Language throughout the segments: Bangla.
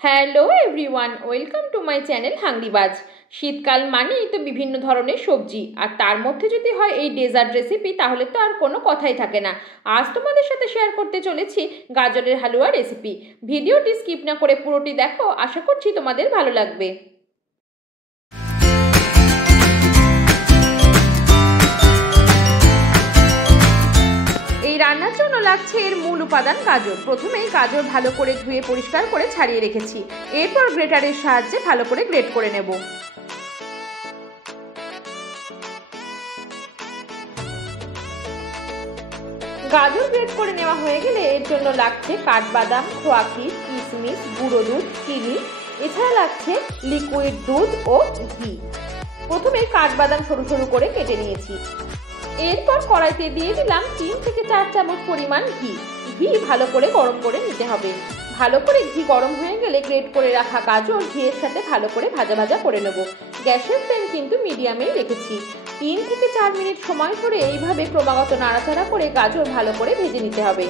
Hello everyone, welcome to my channel Hungrybaaz. শীতকাল মানেই তো বিভিন্ন ধরনের সবজি, আর তার মধ্যে যদি হয় এই ডেজার্ট রেসিপি, তাহলে তো আর কোনো কথাই থাকে না। আজ তোমাদের সাথে শেয়ার করতে চলেছি গাজরের হালুয়া রেসিপি। ভিডিওটি স্কিপ না করে পুরোটি দেখো, আশা করছি তোমাদের ভালো লাগবে। রান্নার জন্য লাগছে এর মূল উপাদান গাজর। প্রথমেই গাজর ভালো করে ধুয়ে পরিষ্কার করে ছাড়িয়ে রেখেছি। এরপর গ্রেটারের সাহায্যে ভালো করে গ্রেট করে নেব। গাজর গ্রেট করে নেওয়া হয়ে গেলে এর জন্য লাগছে কাঠবাদাম, খোয়া ক্ষীর, কিশমিশ, গুঁড়ো দুধ, চিনি, এছাড়া লাগছে লিকুইড দুধ ও ঘি। প্রথমে কাঠবাদাম সরু সরু করে কেটে নিয়েছি। এরপর কড়াইতে দিয়ে দিলাম 3 থেকে 4 চামচ পরিমাণ ঘি। ঘি ভালো করে গরম করে নিতে হবে। ভালো করে ঘি গরম হয়ে গেলে গ্রেট করে রাখা গাজর ঘিয়ের সাথে ভালো করে ভাজা ভাজা করে নেব। গ্যাসের ফ্লেম কিন্তু মিডিয়ামেই রেখেছি। 3 থেকে 4 মিনিট সময় ধরে এইভাবে ক্রমাগত নাড়াচাড়া করে গাজর ভালো করে ভেজে নিতে হবে।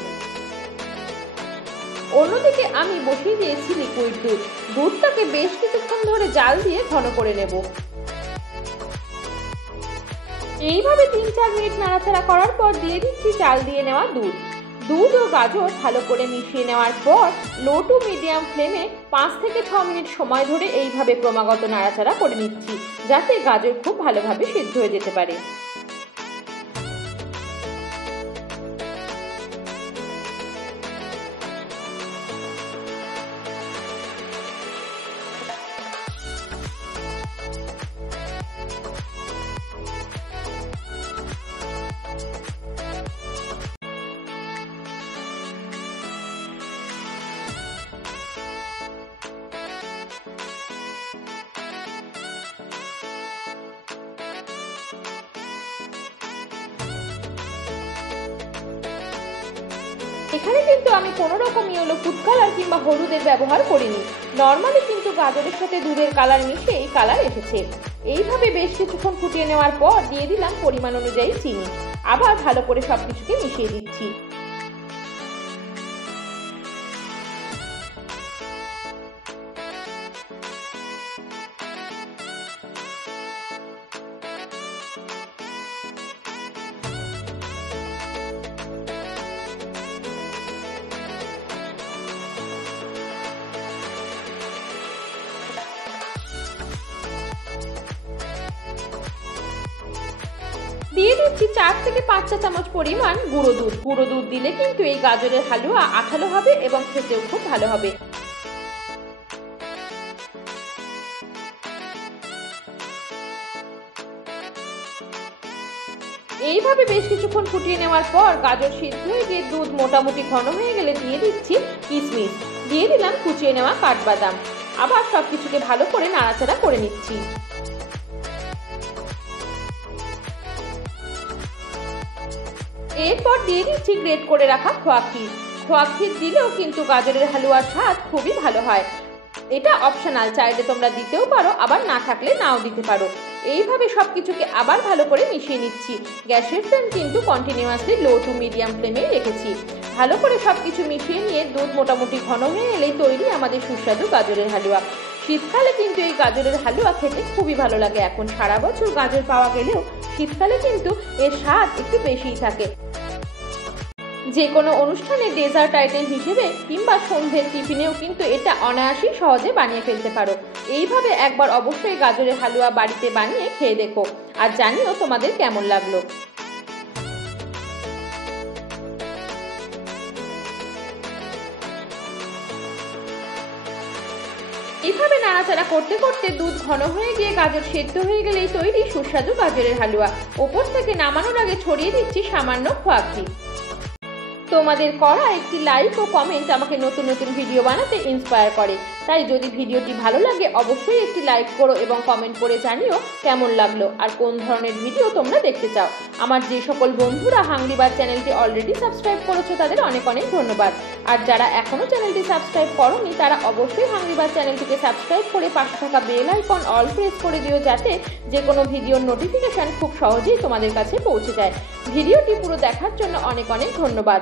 অন্যদিকে আমি বসিয়ে দিয়েছি লিকুইড দুধ। দুধটাকে বেশ কিছুক্ষণ ধরে জাল দিয়ে ঘন করে নেব। এইভাবে 3-4 মিনিট নাড়াচাড়া করার পর দিয়ে দিচ্ছি চাল দিয়ে নেওয়া দুধ। দুধ ও গাজর ভালো করে মিশিয়ে নেওয়ার পর লো টু মিডিয়াম ফ্লেমে 5 থেকে 6 মিনিট সময় ধরে এইভাবে ক্রমাগত নাড়াচাড়া করে নিচ্ছি, যাতে গাজর খুব ভালোভাবে সিদ্ধ হয়ে যেতে পারে। এখানে কিন্তু আমি কোনো রকম ইয়েলো ফুড কালার কিংবা হলুদের ব্যবহার করিনি। নর্মালি কিন্তু গাজরের সাথে দুধের কালার মিশে এই কালার এসেছে। এইভাবে বেশ কিছুক্ষণ ফুটিয়ে নেওয়ার পর দিয়ে দিলাম পরিমাণ অনুযায়ী চিনি। আবার ভালো করে সবকিছুকে মিশিয়ে দিচ্ছি। দিয়ে দিচ্ছি 4 থেকে 5 চা চামচ পরিমাণ গুঁড়ো দুধ। গুঁড়ো দুধ দিলে কিন্তু এই গাজরের হালুয়া আঠালো হবে এবং খেতেও খুব ভালো হবে। এইভাবে বেশ কিছুক্ষণ ফুটিয়ে নেওয়ার পর গাজর সিদ্ধ হয়ে গিয়ে দুধ মোটামুটি ঘন হয়ে গেলে দিয়ে দিচ্ছি কিশমিশ। দিয়ে দিলাম কুচিয়ে নেওয়া কাঠবাদাম। আবার সবকিছুকে ভালো করে নাড়াচাড়া করে নিচ্ছি। এরপর দিয়ে দিচ্ছি গ্রেট করে রাখা খোয়া ক্ষীর। খোয়া ক্ষীর দিলেও কিন্তু গাজরের হালুয়ার স্বাদ খুবই ভালো হয়। এটা অপশনাল, চাইলে তোমরা দিতেও পারো, আবার না থাকলে নাও দিতে পারো। এইভাবে সবকিছুকে আবার ভালো করে মিশিয়ে নিচ্ছি। গ্যাসের ফ্লেম কিন্তু কন্টিনিউয়াসলি লো টু মিডিয়াম ফ্লেমেই রেখেছি। ভালো করে সবকিছু মিশিয়ে নিয়ে দুধ মোটামুটি ঘন হয়ে এলেই তৈরি আমাদের সুস্বাদু গাজরের হালুয়া। শীতকালে কিন্তু এই গাজরের হালুয়া খেতে খুবই ভালো লাগে। এখন সারা বছর গাজর পাওয়া গেলেও শীতকালে কিন্তু এর স্বাদ একটু বেশিই থাকে। যে কোনো অনুষ্ঠানে ডেজার্ট আইটেম হিসেবে কিংবা সন্ধ্যের টিফিনেও কিন্তু এটা অনায়াসেই সহজে বানিয়ে ফেলতে পারো। এইভাবে একবার অবশ্যই গাজরের হালুয়া বাড়িতে বানিয়ে খেয়ে দেখো, আর জানিও তোমাদের কেমন লাগলো। এইভাবে নাড়াচাড়া করতে করতে দুধ ঘন হয়ে গিয়ে গাজর সেদ্ধ হয়ে গেলেই তৈরি সুস্বাদু গাজরের হালুয়া। ওপর থেকে নামানোর আগে ছড়িয়ে দিচ্ছি সামান্য খোয়া ক্ষীর। তোমাদের করা একটি লাইক ও কমেন্ট আমাকে নতুন নতুন ভিডিও বানাতে ইন্সপায়ার করে। তাই যদি ভিডিওটি ভালো লাগে অবশ্যই একটি লাইক করো এবং কমেন্ট করে জানিও কেমন লাগলো আর কোন ধরনের ভিডিও তোমরা দেখতে চাও। আমার যে সকল বন্ধুরা হাংরিবাজ চ্যানেলটি অলরেডি সাবস্ক্রাইব করেছো তাদের অনেক অনেক ধন্যবাদ। আর যারা এখনো চ্যানেলটি সাবস্ক্রাইব করোনি তারা অবশ্যই হাংরিবাজ চ্যানেলটিকে সাবস্ক্রাইব করে পাশে থাকা বেল আইকন অল প্রেস করে দিও, যাতে যে কোনো ভিডিওর নোটিফিকেশন খুব সহজেই তোমাদের কাছে পৌঁছে যায়। ভিডিওটি পুরো দেখার জন্য অনেক অনেক ধন্যবাদ।